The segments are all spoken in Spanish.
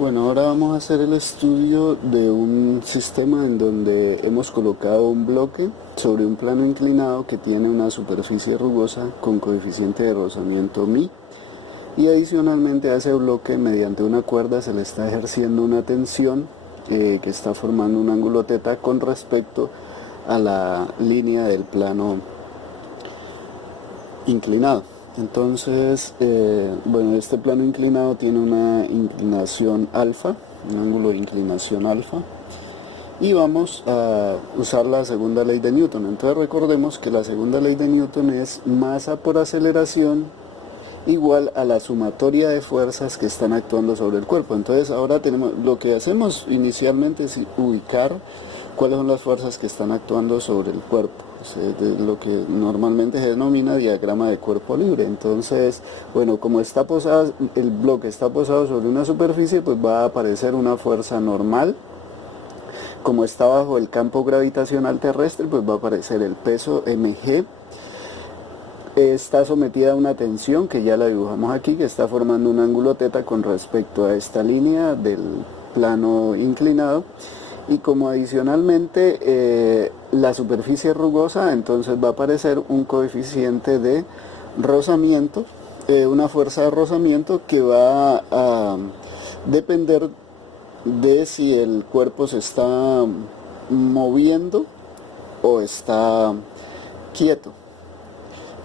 Bueno, ahora vamos a hacer el estudio de un sistema en donde hemos colocado un bloque sobre un plano inclinado que tiene una superficie rugosa con coeficiente de rozamiento mi, y adicionalmente a ese bloque mediante una cuerda se le está ejerciendo una tensión que está formando un ángulo teta con respecto a la línea del plano inclinado. Entonces, bueno, este plano inclinado tiene una inclinación alfa, un ángulo de inclinación alfa, y vamos a usar la segunda ley de Newton. Entonces recordemos que la segunda ley de Newton es masa por aceleración igual a la sumatoria de fuerzas que están actuando sobre el cuerpo. Entonces ahora tenemos, lo que hacemos inicialmente es ubicar cuáles son las fuerzas que están actuando sobre el cuerpo. Es lo que normalmente se denomina diagrama de cuerpo libre. Entonces, bueno, como está posado, el bloque está posado sobre una superficie, pues va a aparecer una fuerza normal. Como está bajo el campo gravitacional terrestre, pues va a aparecer el peso mg. Está sometida a una tensión que ya la dibujamos aquí, que está formando un ángulo teta con respecto a esta línea del plano inclinado. Y como adicionalmente la superficie es rugosa, entonces va a aparecer un coeficiente de rozamiento, una fuerza de rozamiento que va a depender de si el cuerpo se está moviendo o está quieto.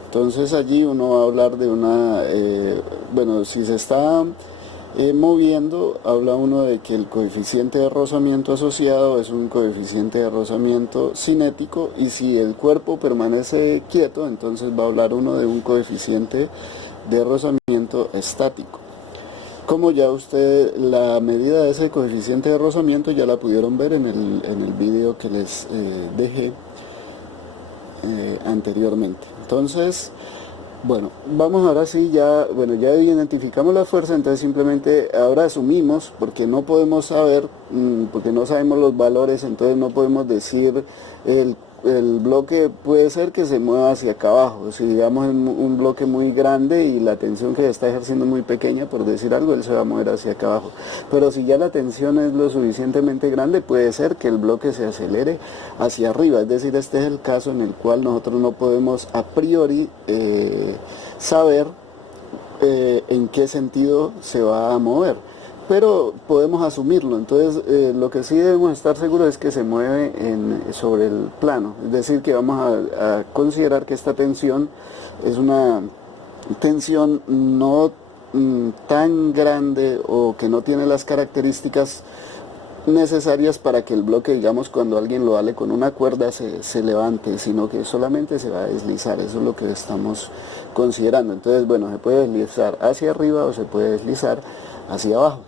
Entonces allí uno va a hablar de una, bueno, si se está moviendo, habla uno de que el coeficiente de rozamiento asociado es un coeficiente de rozamiento cinético, y si el cuerpo permanece quieto, entonces va a hablar uno de un coeficiente de rozamiento estático. Como ya usted, la medida de ese coeficiente de rozamiento ya la pudieron ver en el video que les dejé anteriormente. Entonces, bueno, vamos ahora sí, ya identificamos la fuerza, entonces simplemente ahora asumimos, porque no podemos saber, porque no sabemos los valores, entonces no podemos decir el bloque puede ser que se mueva hacia acá abajo. Si digamos un bloque muy grande y la tensión que está ejerciendo muy pequeña, por decir algo, él se va a mover hacia acá abajo. Pero si ya la tensión es lo suficientemente grande, puede ser que el bloque se acelere hacia arriba. Es decir, este es el caso en el cual nosotros no podemos a priori saber en qué sentido se va a mover, pero podemos asumirlo. Entonces lo que sí debemos estar seguros es que se mueve sobre el plano, es decir, que vamos a considerar que esta tensión es una tensión no tan grande, o que no tiene las características necesarias para que el bloque, digamos, cuando alguien lo dale con una cuerda se levante, sino que solamente se va a deslizar. Eso es lo que estamos considerando. Entonces, bueno, se puede deslizar hacia arriba o se puede deslizar hacia abajo.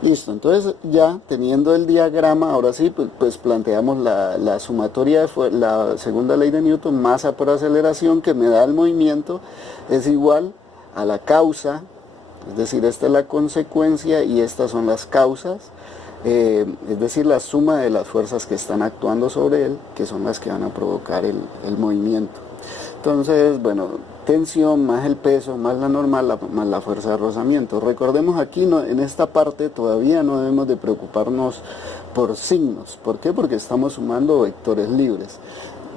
Listo, entonces ya teniendo el diagrama, ahora sí, pues planteamos la sumatoria de la segunda ley de Newton, masa por aceleración, que me da el movimiento, es igual a la causa, es decir, esta es la consecuencia y estas son las causas, es decir, la suma de las fuerzas que están actuando sobre él, que son las que van a provocar el movimiento. Entonces, bueno, tensión más el peso más la normal más la fuerza de rozamiento. Recordemos aquí, en esta parte todavía no debemos de preocuparnos por signos. ¿Por qué? Porque estamos sumando vectores libres.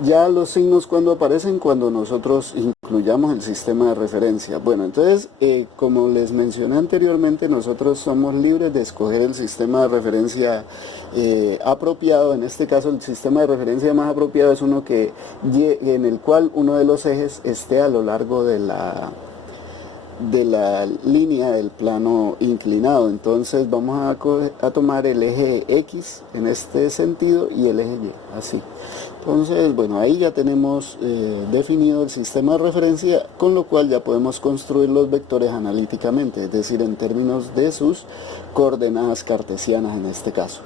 Ya los signos cuando aparecen, cuando nosotros incluyamos el sistema de referencia. Bueno, entonces, como les mencioné anteriormente, nosotros somos libres de escoger el sistema de referencia apropiado. En este caso, el sistema de referencia más apropiado es uno en el cual uno de los ejes esté a lo largo de la línea del plano inclinado. Entonces vamos a tomar el eje X en este sentido y el eje Y así. Entonces, bueno, ahí ya tenemos definido el sistema de referencia, con lo cual ya podemos construir los vectores analíticamente, es decir, en términos de sus coordenadas cartesianas en este caso.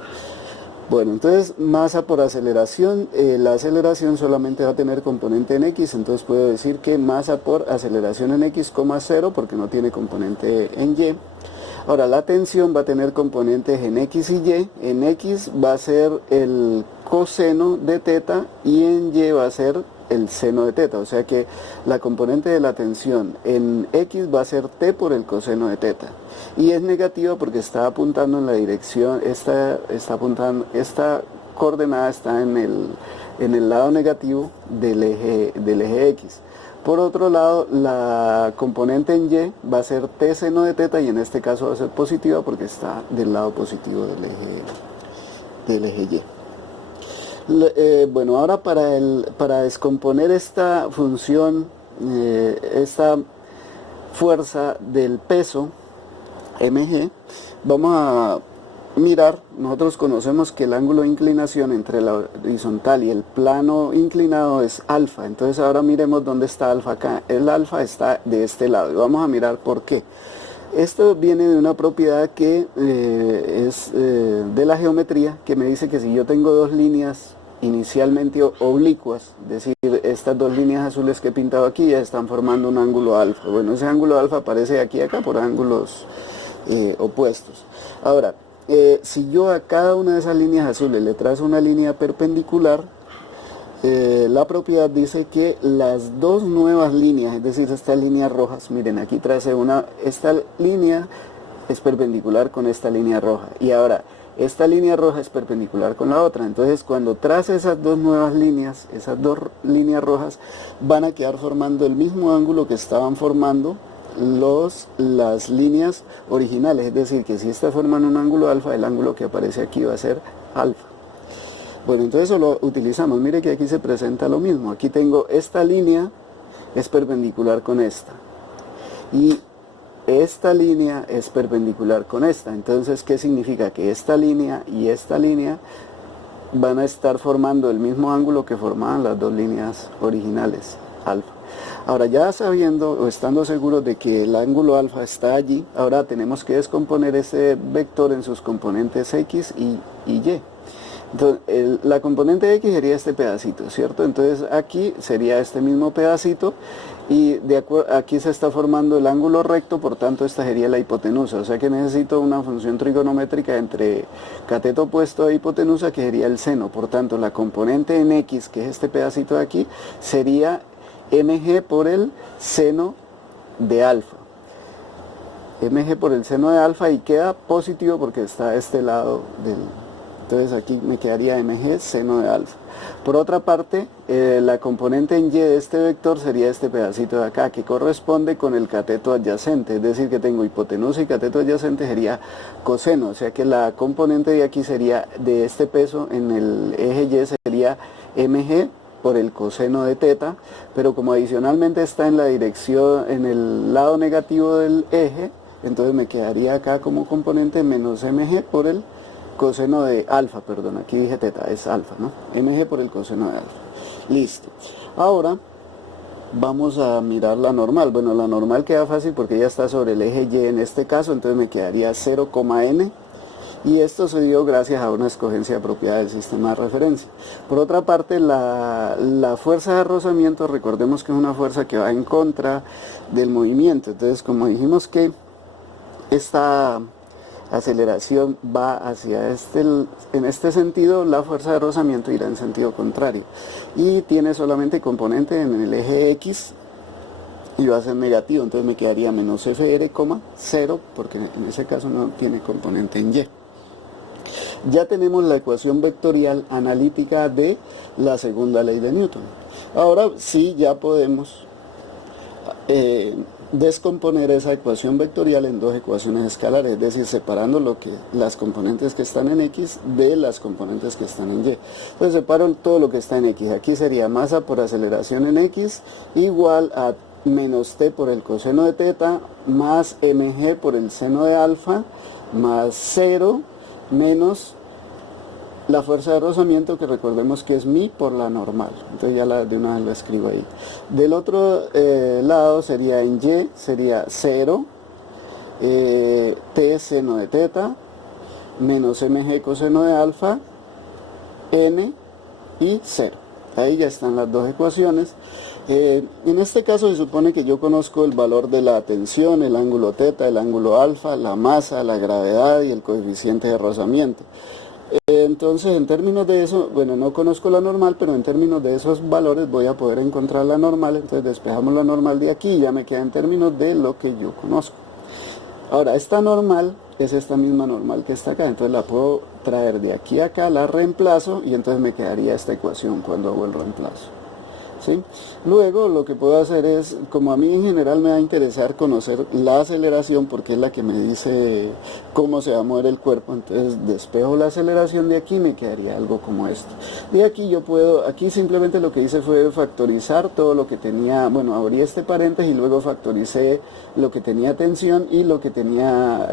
Bueno, entonces masa por aceleración, la aceleración solamente va a tener componente en X, entonces puedo decir que masa por aceleración en X, 0, porque no tiene componente en Y. Ahora, la tensión va a tener componentes en X y Y. En X va a ser el coseno de teta y en Y va a ser el seno de teta, o sea que la componente de la tensión en X va a ser T por el coseno de teta. Y es negativa porque está apuntando en la dirección, esta coordenada está en el lado negativo del eje X. Por otro lado, la componente en Y va a ser T seno de teta y en este caso va a ser positiva porque está del lado positivo del eje Y. Bueno, ahora para descomponer esta función, esta fuerza del peso, mg, vamos a mirar, nosotros conocemos que el ángulo de inclinación entre la horizontal y el plano inclinado es alfa, entonces ahora miremos dónde está alfa acá. El alfa está de este lado y vamos a mirar por qué. Esto viene de una propiedad que es de la geometría, que me dice que si yo tengo dos líneas inicialmente oblicuas, es decir, estas dos líneas azules que he pintado aquí ya están formando un ángulo alfa. Bueno, ese ángulo alfa aparece de aquí a acá por ángulos opuestos. Ahora, si yo a cada una de esas líneas azules le trazo una línea perpendicular, la propiedad dice que las dos nuevas líneas, es decir, estas líneas rojas, miren, aquí trace esta línea es perpendicular con esta línea roja, y ahora esta línea roja es perpendicular con la otra, entonces cuando trace esas dos nuevas líneas, esas dos líneas rojas van a quedar formando el mismo ángulo que estaban formando las líneas originales, es decir, que si estas forman un ángulo alfa, el ángulo que aparece aquí va a ser alfa. Bueno, entonces eso lo utilizamos. Mire que aquí se presenta lo mismo. Aquí tengo esta línea, es perpendicular con esta. Y esta línea es perpendicular con esta. Entonces, ¿qué significa? Que esta línea y esta línea van a estar formando el mismo ángulo que formaban las dos líneas originales, alfa. Ahora, ya sabiendo o estando seguros de que el ángulo alfa está allí, ahora tenemos que descomponer ese vector en sus componentes X y Y. Entonces, la componente X sería este pedacito, ¿cierto? Entonces aquí sería este mismo pedacito y aquí se está formando el ángulo recto, por tanto esta sería la hipotenusa, o sea que necesito una función trigonométrica entre cateto opuesto a hipotenusa que sería el seno, por tanto la componente en X, que es este pedacito de aquí, sería mg por el seno de alfa. Mg por el seno de alfa y queda positivo porque está a este lado del... Entonces aquí me quedaría mg seno de alfa. Por otra parte, la componente en y de este vector sería este pedacito de acá, que corresponde con el cateto adyacente. Es decir, que tengo hipotenusa y cateto adyacente sería coseno. O sea que la componente de aquí sería, de este peso en el eje y sería mg por el coseno de teta. Pero como adicionalmente está en la dirección, en el lado negativo del eje, entonces me quedaría acá como componente menos mg por el coseno de alfa, perdón, aquí dije teta, es alfa, ¿no? mg por el coseno de alfa. Listo. Ahora vamos a mirar la normal. Bueno, la normal queda fácil porque ya está sobre el eje y en este caso, entonces me quedaría 0,n. Y esto se dio gracias a una escogencia apropiada del sistema de referencia. Por otra parte, la fuerza de rozamiento, recordemos que es una fuerza que va en contra del movimiento. Entonces, como dijimos que esta aceleración va hacia en este sentido, la fuerza de rozamiento irá en sentido contrario y tiene solamente componente en el eje X y va a ser negativo, entonces me quedaría menos FR, 0, porque en ese caso no tiene componente en Y. Ya tenemos la ecuación vectorial analítica de la segunda ley de Newton. Ahora sí ya podemos descomponer esa ecuación vectorial en dos ecuaciones escalares, es decir, separando las componentes que están en X de las componentes que están en Y. Entonces separo todo lo que está en X. Aquí sería masa por aceleración en X igual a menos T por el coseno de teta más mg por el seno de alfa más 0 menos la fuerza de rozamiento, que recordemos que es mi por la normal. Entonces ya de una vez la escribo ahí. Del otro lado sería en Y, sería 0, T seno de teta, menos mg coseno de alfa, n y 0. Ahí ya están las dos ecuaciones. En este caso se supone que yo conozco el valor de la tensión, el ángulo teta, el ángulo alfa, la masa, la gravedad y el coeficiente de rozamiento. Entonces, en términos de eso, bueno, no conozco la normal, pero en términos de esos valores voy a poder encontrar la normal. Entonces despejamos la normal de aquí y ya me queda en términos de lo que yo conozco. Ahora, esta normal es esta misma normal que está acá, entonces la puedo traer de aquí a acá, la reemplazo y entonces me quedaría esta ecuación cuando hago el reemplazo. ¿Sí? Luego lo que puedo hacer es, como a mí en general me va a interesar conocer la aceleración porque es la que me dice cómo se va a mover el cuerpo, entonces despejo la aceleración de aquí y me quedaría algo como esto. De aquí yo puedo, aquí simplemente lo que hice fue factorizar todo lo que tenía, bueno, abrí este paréntesis y luego factoricé lo que tenía tensión y lo que tenía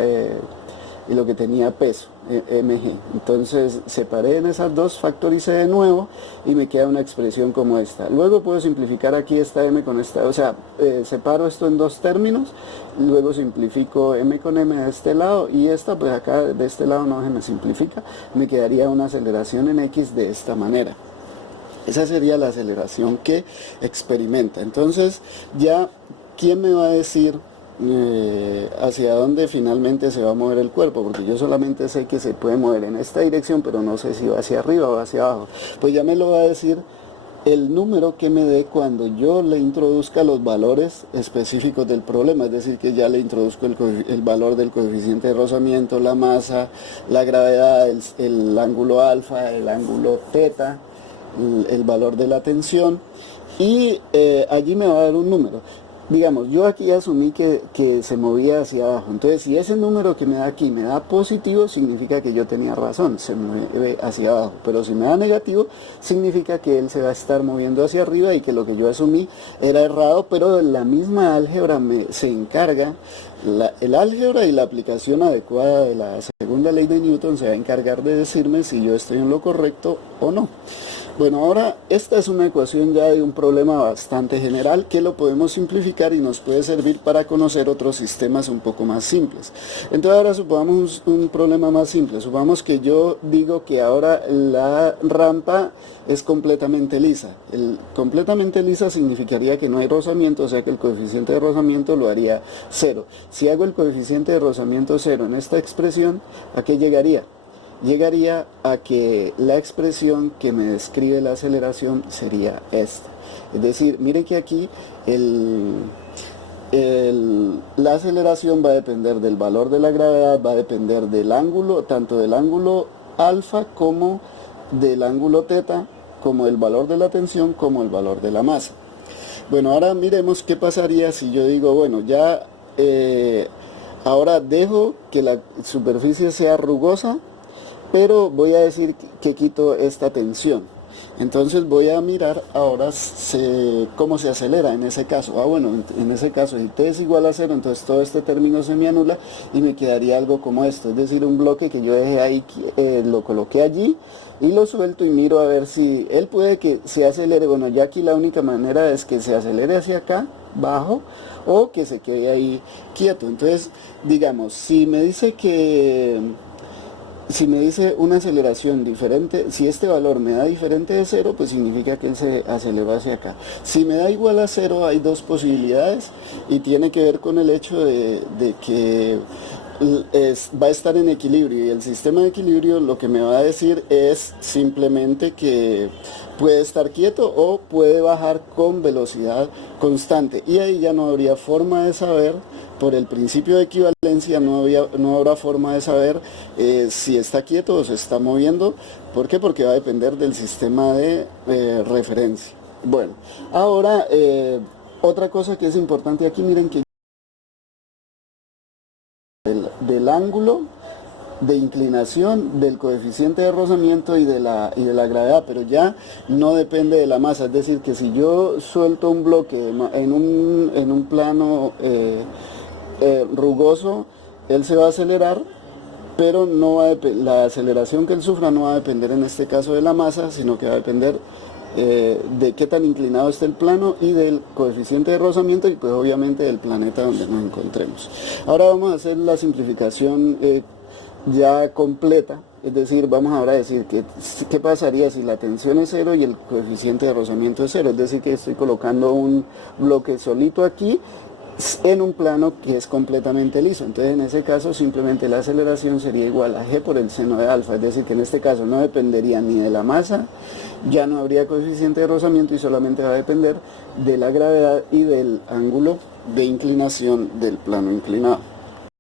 peso, mg. Entonces separé en esas dos, factoricé de nuevo y me queda una expresión como esta. Luego puedo simplificar aquí esta m con esta, o sea, separo esto en dos términos, luego simplifico m con m de este lado y esta pues acá de este lado no se me simplifica, me quedaría una aceleración en x de esta manera. Esa sería la aceleración que experimenta. Entonces ya, ¿quién me va a decir hacia dónde finalmente se va a mover el cuerpo? Porque yo solamente sé que se puede mover en esta dirección, pero no sé si va hacia arriba o hacia abajo. Pues ya me lo va a decir el número que me dé cuando yo le introduzca los valores específicos del problema, es decir, que ya le introduzco el valor del coeficiente de rozamiento, la masa, la gravedad, el ángulo alfa, el ángulo teta, el valor de la tensión y allí me va a dar un número. Digamos, yo aquí asumí que se movía hacia abajo, entonces si ese número que me da aquí me da positivo, significa que yo tenía razón, se mueve hacia abajo, pero si me da negativo, significa que él se va a estar moviendo hacia arriba y que lo que yo asumí era errado, pero la misma álgebra se encarga, el álgebra y la aplicación adecuada de la segunda ley de Newton se va a encargar de decirme si yo estoy en lo correcto o no. Bueno, ahora esta es una ecuación ya de un problema bastante general que lo podemos simplificar y nos puede servir para conocer otros sistemas un poco más simples. Entonces ahora supongamos un problema más simple. Supongamos que yo digo que ahora la rampa es completamente lisa. Completamente lisa significaría que no hay rozamiento, o sea que el coeficiente de rozamiento lo haría 0. Si hago el coeficiente de rozamiento 0 en esta expresión, ¿a qué llegaría? Llegaría a que la expresión que me describe la aceleración sería esta. Es decir, miren que aquí la aceleración va a depender del valor de la gravedad, va a depender del ángulo, tanto del ángulo alfa como del ángulo teta, como el valor de la tensión, como el valor de la masa. Bueno, ahora miremos qué pasaría si yo digo, bueno, ya ahora dejo que la superficie sea rugosa, pero voy a decir que quito esta tensión. Entonces voy a mirar ahora cómo se acelera en ese caso. Bueno, en ese caso si t es igual a 0, entonces todo este término se me anula y me quedaría algo como esto. Es decir, un bloque que yo dejé ahí, lo coloqué allí y lo suelto y miro a ver si él puede que se acelere. Bueno, ya aquí la única manera es que se acelere hacia acá, bajo, o que se quede ahí quieto. Entonces, digamos, si me dice una aceleración diferente, si este valor me da diferente de 0, pues significa que él se aceleró hacia acá. Si me da igual a 0, hay dos posibilidades y tiene que ver con el hecho de que va a estar en equilibrio, y el sistema de equilibrio lo que me va a decir es simplemente que puede estar quieto o puede bajar con velocidad constante, y ahí ya no habría forma de saber, por el principio de equivalencia no habrá forma de saber si está quieto o se está moviendo. ¿Por qué? Porque va a depender del sistema de referencia. Bueno, ahora otra cosa que es importante aquí, miren que del ángulo de inclinación, del coeficiente de rozamiento y de la gravedad, pero ya no depende de la masa. Es decir, que si yo suelto un bloque en un plano rugoso, él se va a acelerar, pero la aceleración que él sufra no va a depender en este caso de la masa, sino que va a depender de qué tan inclinado está el plano y del coeficiente de rozamiento y pues obviamente del planeta donde nos encontremos. Ahora vamos a hacer la simplificación ya completa, es decir, vamos ahora a decir qué pasaría si la tensión es 0 y el coeficiente de rozamiento es 0, es decir, que estoy colocando un bloque solito aquí en un plano que es completamente liso. Entonces en ese caso simplemente la aceleración sería igual a g por el seno de alfa, es decir que en este caso no dependería ni de la masa, ya no habría coeficiente de rozamiento y solamente va a depender de la gravedad y del ángulo de inclinación del plano inclinado.